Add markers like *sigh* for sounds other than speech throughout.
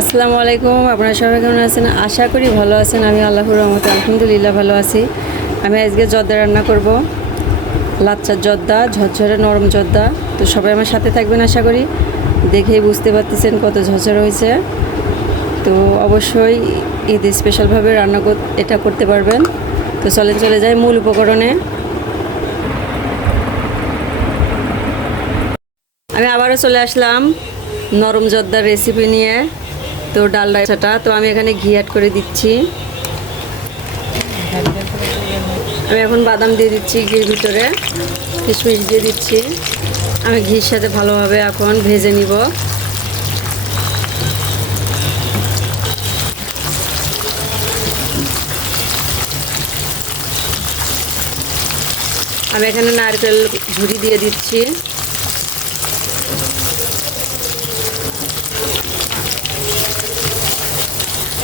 আসসালামু আলাইকুম, আপনারা সবাই কেমন আছেন? আশা করি ভালো আছেন। আমি আল্লাহর রহমতে, আলহামদুলিল্লাহ ভালো আছি। আমি আজকে জর্দা রান্না করব। লাচ্চার জর্দা, ঝরঝরে নরম জর্দা। তো সবাই আমার সাথে থাকবেন আশা করি। দেখেই বুঝতে পারতেছেন কত ঝরঝর হয়েছে। তো অবশ্যই ঈদ স্পেশালভাবে রান্না এটা করতে পারবেন। তো চলেন, চলে যাই মূল উপকরণে। আমি আবারও চলে আসলাম নরম জর্দার রেসিপি নিয়ে। তো ডাল ডালডাটা তো আমি এখানে ঘি অ্যাড করে দিচ্ছি। আমি এখন বাদাম দিয়ে দিচ্ছি ঘির ভিতরে, কিশমিশ দিয়ে দিচ্ছি। আমি ঘির সাথে ভালোভাবে এখন ভেজে নিব। আমি এখানে নারকেল ঝুড়ি দিয়ে দিচ্ছি।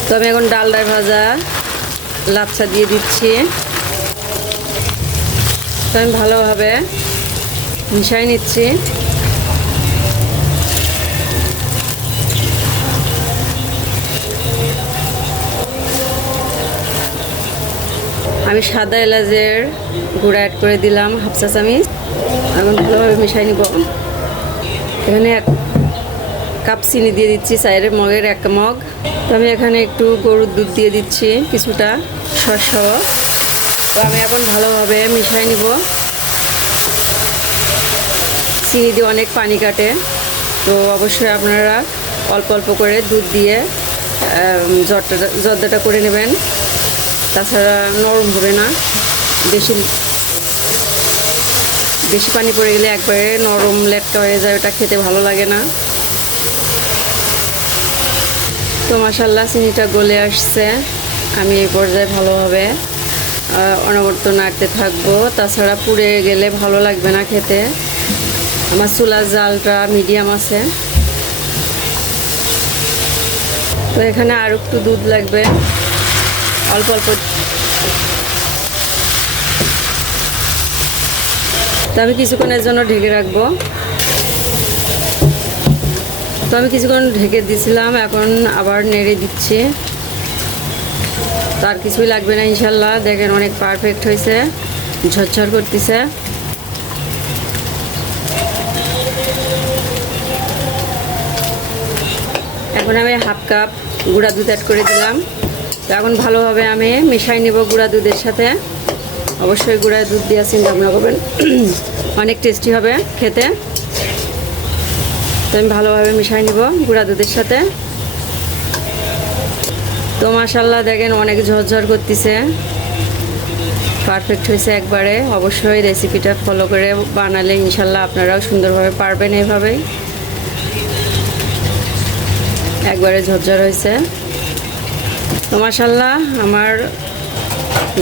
তো আমি এখন ডালডায় ভাজা, লাচ্ছা দিয়ে দিচ্ছি। তো আমি ভালোভাবে মিশাই নিচ্ছি। আমি সাদা এলাচের গুঁড়া অ্যাড করে দিলাম, হাফ চা চামিচ এখন ভালোভাবে মিশাই নিব। এখানে এক কাপ চিনি দিয়ে দিচ্ছি চায়ের মগের এক মগ। তো আমি এখানে একটু গরুর দুধ দিয়ে দিচ্ছি, কিছুটা শস্য তো আমি এখন ভালোভাবে মিশাই নিব। চিনি দিয়ে অনেক পানি কাটে। তো অবশ্যই আপনারা অল্প অল্প করে দুধ দিয়ে জর্দাটা জর্দাটা করে নেবেন। তাছাড়া নরম হবে না। বেশি বেশি পানি পড়ে গেলে একবারে নরম লেটকা হয়ে যায়, ওটা খেতে ভালো লাগে না। তো মাসাল্লাহ চিনিটা গলে আসছে। আমি এই পর্যায়ে ভালোভাবে অনবর্ত নাড়তে থাকব। তাছাড়া পুড়ে গেলে ভালো লাগবে না খেতে। আমার চুলার জালটা মিডিয়াম আছে। তো এখানে আর একটু দুধ লাগবে। অল্প অল্প। তো আমি কিছুক্ষণের জন্য ঢেকে রাখব। তো আমি কিছুক্ষণ ঢেকে দিছিলাম এখন আবার নেড়ে দিচ্ছি। তার কিছুই লাগবে না, ইনশাল্লাহ। দেখেন অনেক পারফেক্ট হয়েছে, ঝরঝর করতেছে। এখন আমি হাফ কাপ গুঁড়া দুধ অ্যাড করে দিলাম। তো এখন ভালোভাবে আমি মিশাই নেব গুঁড়া দুধের সাথে। অবশ্যই গুঁড়া দুধ দিয়ে চিন্তা ভাবনা করবেন। *clears throat* অনেক টেস্টি হবে খেতে। তো আমি ভালোভাবে মিশাই নিব গুঁড়া দুধের সাথে। তো মাসাল্লাহ দেখেন অনেক ঝরঝর করতেছে। পারফেক্ট হয়েছে একবারে। অবশ্যই রেসিপিটা ফলো করে বানালে ইনশাল্লাহ আপনারাও সুন্দরভাবে পারবেন এভাবেই। একবারে ঝরঝর হয়েছে। তো মাসাল্লাহ আমার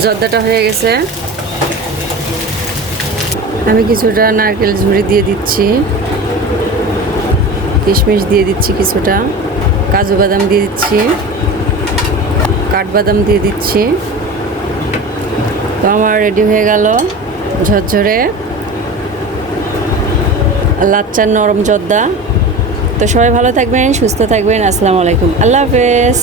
জর্দাটা হয়ে গেছে। আমি কিছুটা নারকেল ঝুড়ি দিয়ে দিচ্ছি। কিশমিশ দিয়ে দিচ্ছি কিছুটা, কাজু বাদাম দিয়ে দিচ্ছি, কাঠবাদাম দিয়ে দিচ্ছি। তো আমার রেডি হয়ে গেল ঝরঝরে লাচ্চার নরম জর্দা। তো সবাই ভালো থাকবেন, সুস্থ থাকবেন, আসসালামু আলাইকুম। আল্লাহ হাফেজ।